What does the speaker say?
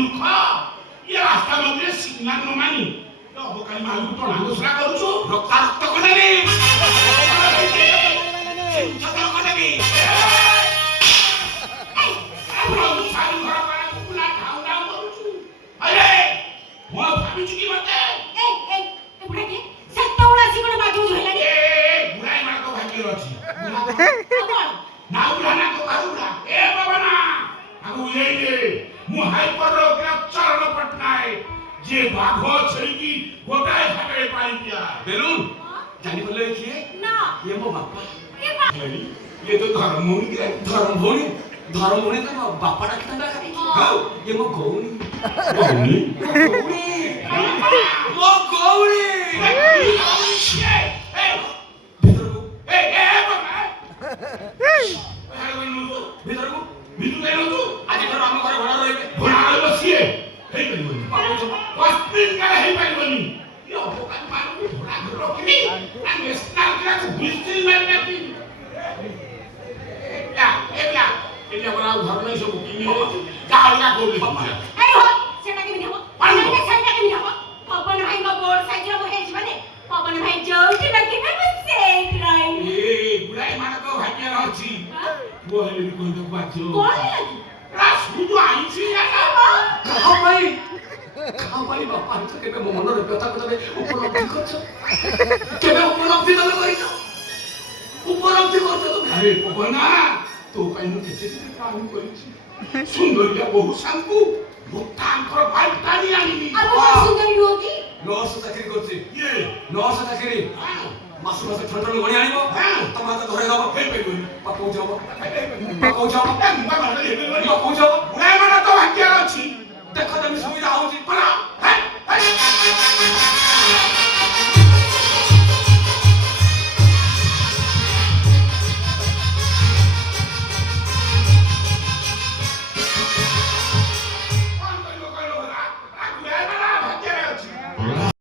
ମୂର୍ଖ ଇଏ ରାସ୍ତା ମଝିରେ ସିଗ୍ନାଲ ନ ମାନି ଅବକାରୀ ମାଲକୁ ଟଣା ଘୋଷଣା କରୁଛୁ ରକ୍ତାରକ୍ତ କଲେନି ଭାବିଛୁ କି ମତେ ବୁଢାଇ ମାଙ୍କ ଭାଗ୍ୟରେ ଅଛି ନା ବୁଢା ନା ବୁଢା ଏ ବାବନା ଆକୁ ଏଇନେ ମୁଁ ହାଇପର ଚରଣ ପଟ୍ଟନାୟକ ଯେ ବାଘ ଛେଳିକି ଗୋଟାଏ ଘାଟରେ ପାଣି ପିଆ ବେଲୁନ ଜାଣିପାରିଲେ କିଏ ନା ଇଏ ମୋ ବାପା ଇଏ ତ ଧର୍ମ ଭଉଣୀ ତ ବାପା ଡାକିଥାନ୍ତା ହଉ ଇଏ ମୋ ଗୌରୀ ମୋ ଗୌରୀ ଭିତରକୁ ଆଜି ଧର ଆମ ଘରେ ଭଡ଼ା ରହିବେ ଭଡ଼ା ରହିବ ସିଏ ହେଇପାରିବନି ହେଇପାରିବନି ଅବକାରୀ ମାନଙ୍କୁ ଭଡ଼ା ଘରେ ରଖିବି ନ୍ୟାସନାଲ କ୍ଲାସ ହୁଇସିଲ୍ ମାରି ଡାକିବି ଏଇଟା ବରା ଆଉ ଘର ନାହିଁ ସବୁ କିଣି ହେଇଛି ଯାହା ଅଲଗା କୋଉଠି ସେଟା କେମିତି ହବ ସେଟା କେମିତି ହବ ପବନ ଭାଇଙ୍କ ବୋର୍ଡ ସାଇଜର ହେଇଛି ମାନେ ପବନ ଭାଇ ଯୋଉଠି ରଖିବେ ମୁଁ ସେଇଠି ରହିବି ବୁଢାଇ ମାନଙ୍କ ଭାଗ୍ୟରେ ଅଛି ପୁଅ ହେଲେ ବି କହିବାକୁ ବାଧ୍ୟ କଣ ହେଲା କି ରାସୁଦୁ ଆଇଛି କାହା ପାଇଁ ବାପା ତ କେବେ ମୋ ମନରେ ବ୍ୟଥା ତମେ ଉପଲବ୍ଧି କରିଛ କେବେ ଉପଲବ୍ଧି ତମେ କରିଛ ଆରେ ପବନା ତୋ ପାଇଁ ମୁଁ କେତେ କେତେ କାମ କରିଛି ସୁନ୍ଦରିଆ ବହୁ ସାଙ୍କୁ ତାଙ୍କର ଭାଇ ଟାଣି ଆଣିବି ସୁନ୍ଦରୀ ନୁହଁ କି ନର୍ସ ଚାକିରି କରୁଛି ଇଏ ନର୍ସ ଚାକିରି ମାସ ଠନ ଗଣି ଆଣିବ ତମ ହାତ ଧରେଇ ଦବ ହେଇପାରିବନି ପାକଉଛ ହବ ପାକଉଛ